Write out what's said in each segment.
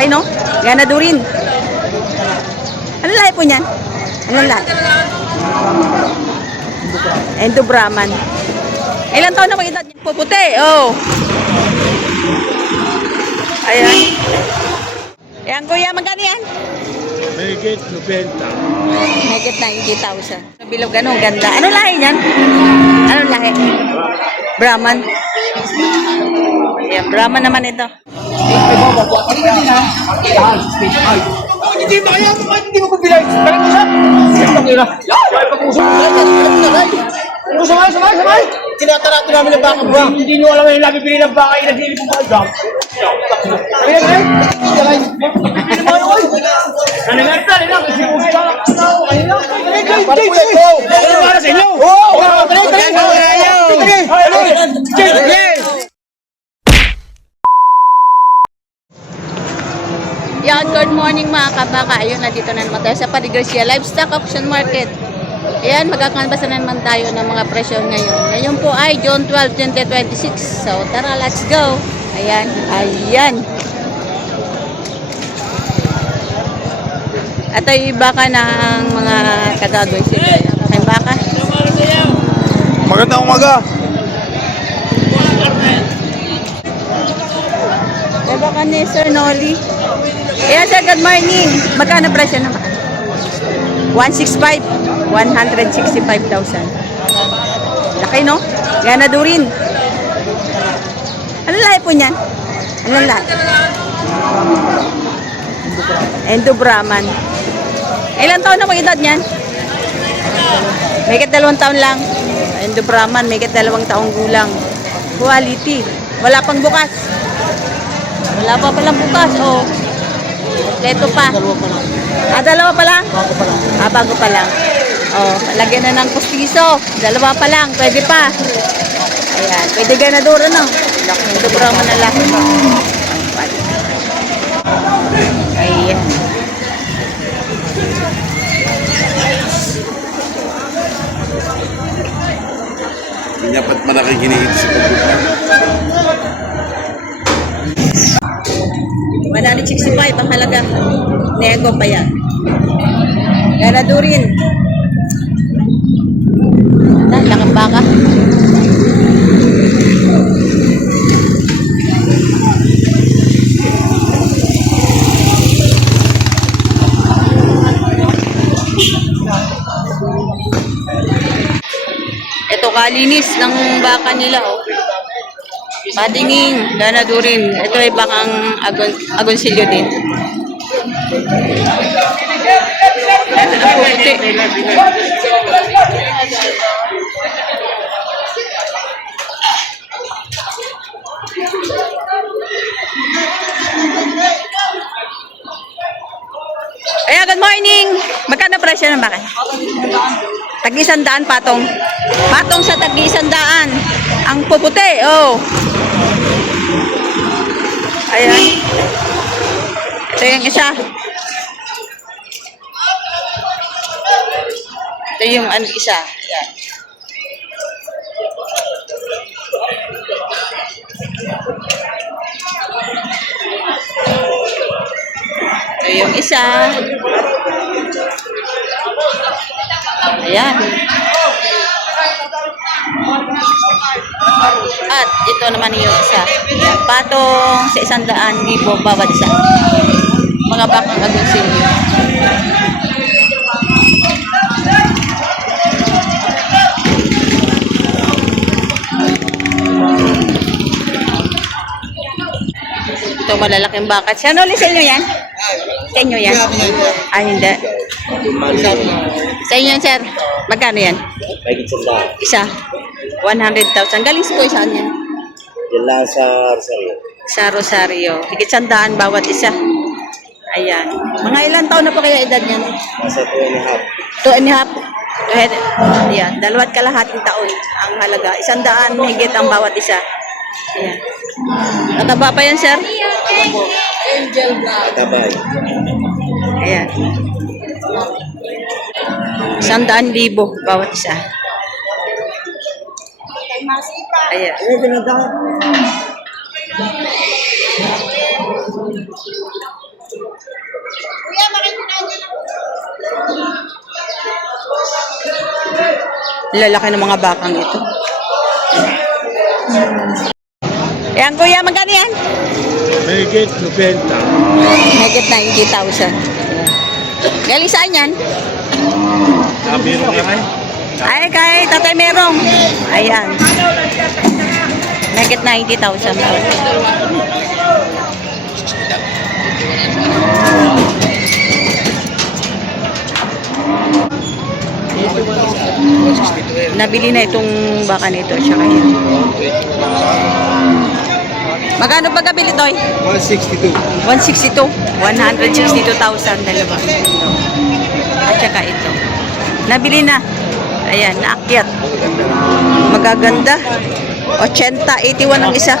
Laki, no? Ganadurin. Ano lahi po niyan? Anong lahi? Endo Brahman. Ilang taon na mag-edad niyan? Puputi, oh. Ayan. Ayan, kuya, magkano yan? Megit 90. Megit 90,000. Bilog, ano, ganda. Anong lahi niyan? Anong lahi? Brahman. Ayan, Brahman naman ito. Hindi ba kaya? Bakit hindi mo pabilay? Parang isa? Siyempre nila. Ay, pag-usap mo tayo. Samay! Tinatarato namin ng baka buwang. Hindi nyo alam yung nabibili ng baka yung nagbili ng baka buwang. Sabi yan, ay! Bibili mo ako, ay! Nanangartal, ilang! Kasi mo sila lang ang tao. Kanina! Para po ito! Ano para sa inyo? Oo! Yan, good morning mga kabaka. Ayun, nandito na naman tayo sa Parigarcia Livestock Auction Market. Ayan, magkakanbasa na naman tayo ng mga presyo ngayon. Ngayon po ay June 12, 2026. So, tara, let's go. Ayan, ayan. Ito yung baka ng mga kagagoy sila. Ayan, baka. Magandang umaga! Ayan, baka ni Sir Nolly. Ayan, sir, good morning. Magkano presyo naman? 165. 165,000. Laki, no? Ganadurin. Ano lahi po niyan? Anong lahi? Endo Brahman. Ilang taon na mag-edad niyan? Megit 2 taon lang. Endo Brahman, megit 2 taong gulang. Quality. Wala pang bukas. Wala pa palang bukas, oh. Leto pa. Dalawa pa lang? Bago pa lang. Bago pa lang. Oh, lagyan na ng pustiso. Dalawa pa lang, pwede pa. Ayan, pwede ganadura, no? Ito Brahman na lahat. Ayan. Hindi dapat malaki giniit sa pagbuka. 165 ang halaga. Nego pa yan. Ganadurin. Lakang baka. Ito kalinis ng baka nila, oh. Patingin, ganadurin. Ito ay bakang agonsilyo din. Ang puti. Ayan, good morning. Magkano presyo ng baka? Tag-100 patong. Patong sa tag-100. Ang puputi, oh. Ayan. Ito yung isa. Ito yung isa. Ayan. Ito yung isa. Ayan. At ito naman yung isa. Ayan. Patong sa 100,000 bawat isa. Mga bakang agonsilyo. Ito malalaking bakat. Siya ulit sa inyo yan? Sa inyo yan? Ah, hindi. Sa inyo yan, sir? Magkano yan? Isa. 100,000. Galing sa kuya saan yan? Yan lang sa Rosario. Sa Rosario. Higit 100 bawat isa. Ayan. Mga ilang taon na po kaya edad niyan? Nasa 2.5. 2.5. Ayan. 2 kalahating taon ang halaga. 100 higit ang bawat isa. Ayan. Mataba pa yan, sir? Matabay. Ayan. 100,000 bawat isa. Ayan. Lalaki ng mga bakang ito. Ayan, kuya, magkano yan? Megit 90. Higit 90,000. Gali saan yan? Sabi mo nga ay. Ay, kay Tatay Merong. Ayan. Higit 90,000. Nabili na itong baka nito. Tsaka yan. Magkano ba kabili, Toy? 162. 162. 162,000 dalawa. At saka ito. Nabili na. Ayan, naakyat. Magaganda. 80, 81 ang isa.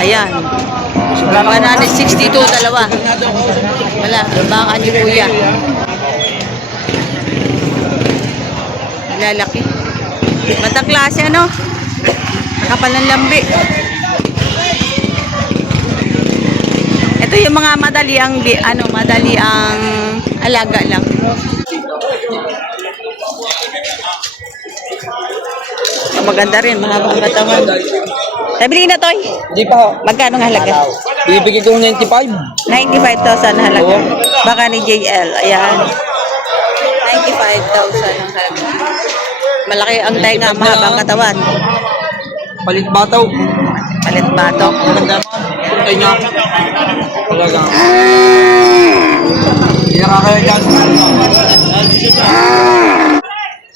Ayan. 162 dalawa. Wala, baka ni Kuya. Lalaki. Matang klase, ano? Kapal ng lambi. Ito yung mga madali ang alaga lang. Maganda rin, mahabang katawan. Nabili na, Toy? Hindi pa ho. Magkano ang halaga? Bibigay ko 95. 95,000 ang halaga. Baka ni JL. Ayan. 95,000 ang halaga. Malaki ang tainga, mahabang katawan. Palit bataw. Palit batok. Maganda naman. Puntay niya. Talaga. Hindi nakakaya dyan.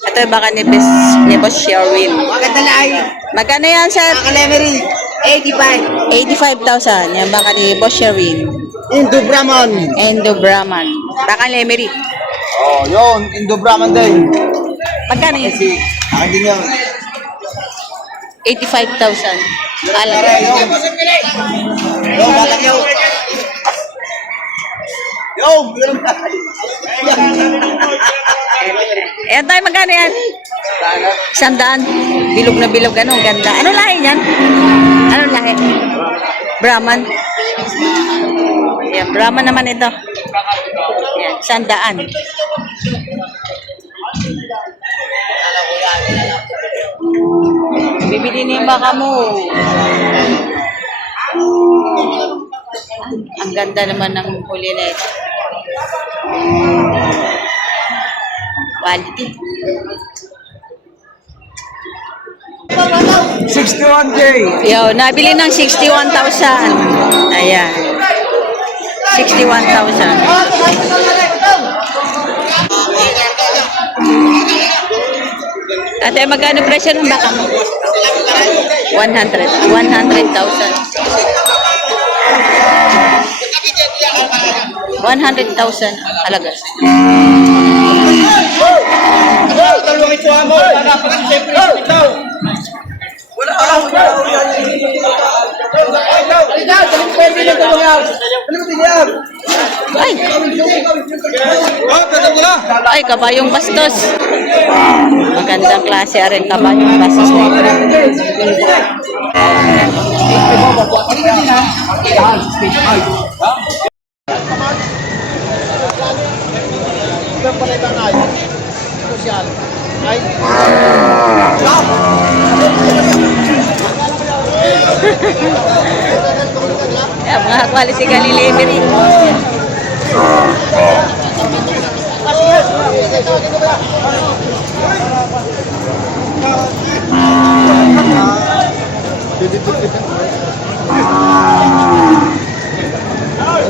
Ito yung baka ni Boss Sherwin. Maganda na ay. Magkano yan, sir? Kalemery. 85. 85,000. Yan baka ni Boss Sherwin. Indo Brahman. Endo Brahman. Baka Lemery. Oh, yun. Indo Brahman din. Magkano yun? Akin din yan. 85,000. Alam. Yo, balang yo. Yo, yun. Ayan tayo, magkano yan? 100. Bilog na bilog. Ano, ganda. Ano lahi yan? Ano lahi? Brahman. Ayan, Brahman naman ito. Ayan, 100. Bibili niyo yung baka mo. Ang ganda naman ng huli na ito. Quality. 61K. Yo, nabili ng 61,000. Ayan. 61,000. Ate, magkano presyo ng baka mo? 100. 100,000. 100,000 halaga. Dalawang ito mo. Dapat siyempre ito. Ay, kabayong bastos. Magandang klase rin kabayong bastos na ito. Yan, mga quality Galilemery.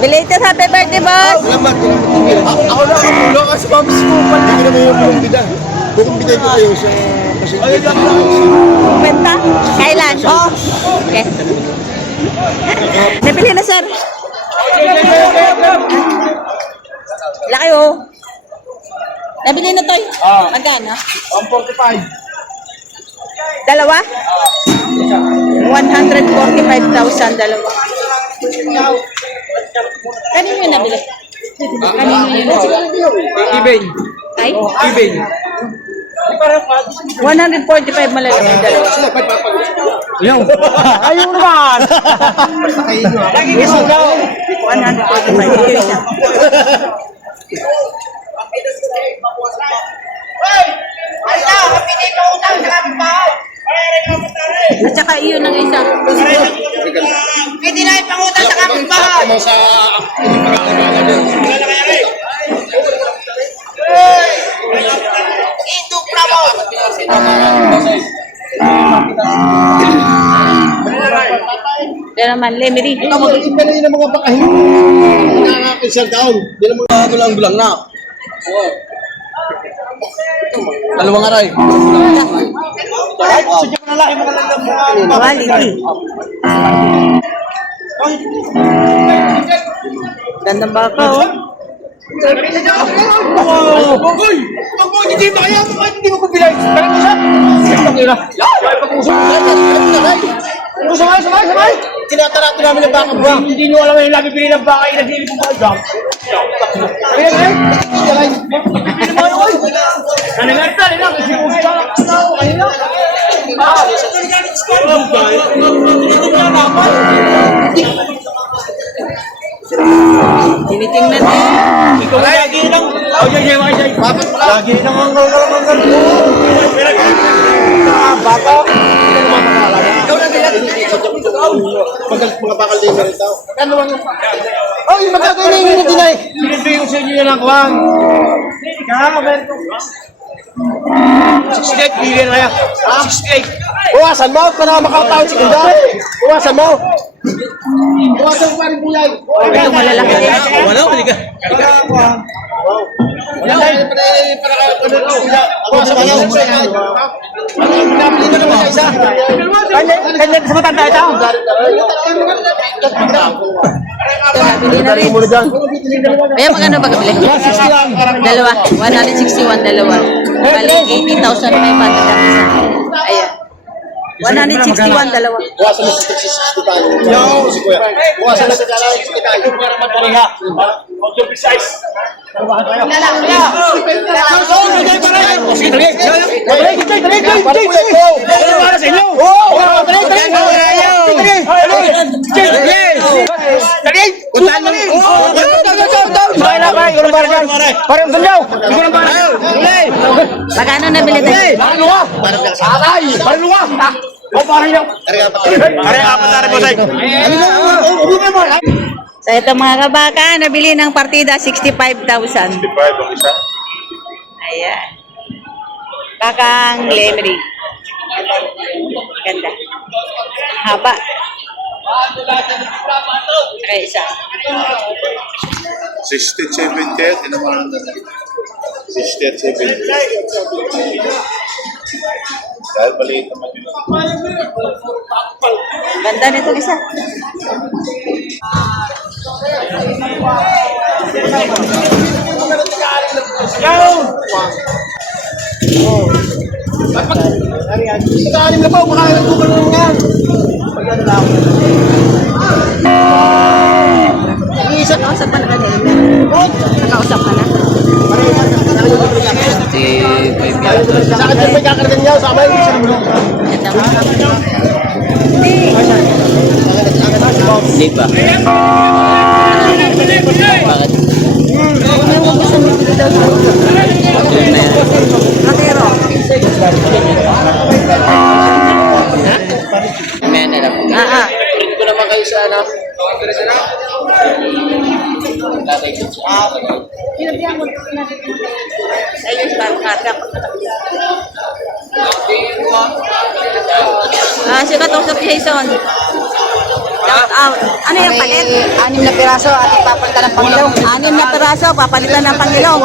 Belated happy birthday, boss! Salamat. Ako lang ang ulo kasi pabis ko. Hindi naman yung buong bida. Buong bida ko kayo sa pasyente. Kwenta? Kailan? Oh. Okay. Nabili na, sir. Laki, oh. Nabili na, Toy. Magkano? 145. Dalawa? 145,000 dalawa. Kanino yun nabili? Kanino yun? eBay. Ay? eBay. 145 malalaki dalawa. Yo. Ayun naman. Lagi ka daw. 145 yung isa. At saka iyon ng isa. Pwede na ipangutang sa kapitbahay. Ano sa Ito promote. Yan naman, Lemery. Iba na yun ang mga bakahin. Nakaka-sell down. Hindi na mga gulang-gulang na. Dalawang aray. Sige mo na lang. Quality. Gandang baka, oh. Uy! Hindi ba kaya? Hindi mo ko bilay. Parang mo siya. Samay! Tinatarato namin ng baka buwang. Hindi nyo alam yung nabibili ng baka yung nagbili kong baka jump. Tinitingnan eh. Ikaw lagi nang... Lagi nang baka. Ikaw na din. Mga bakal din na rin tao. Ano ang... Oh, yung magkakainin na din ay. Sinito yung sa inyo yan ang kuwang. Ika, 68 billion kaya. 68. Buwasan mo para makataon si Kuda. Buwasan mo. Buwasan mo pa rin bulay. Ito malalaki din. Wala, hindi ka. Kanya sa matanda ito. Nabili na rin. Kaya magkano ba kabili? Dalawa. 161, dalawa. Bali, 80,500 ang isa. Ayan. 161, dalawa. Buwasan na sa 65. Yo, si Kuya. Buwasan na sa 65. Magkano nabili tayo? So ito mga kabaka, nabili ng partida 65,000. 65 ang isa? Ayan. Bakang Lemery. Ganda. Haba. Okay, isa. 60-70, tinamaan na 60-70. Dahil balik naman yun. Ganda nito isa. Anim na pa, makakain ko lang yan. Isa nakausap ka na kanina. Nakausap ka na. Sa akin may kakargan niya, sa amin. Ito mo. Hindi ba? Bakit? Ano yung gusto mo dito? Ratero. May na lang. Print ko naman kayo sa ano. Ayun, karga. Sikat usap Jason. Shout out. Ano yung palit? 6 na piraso at ipapalitan ng Pangilong. 6 na peraso, papalitan ng Pangilong.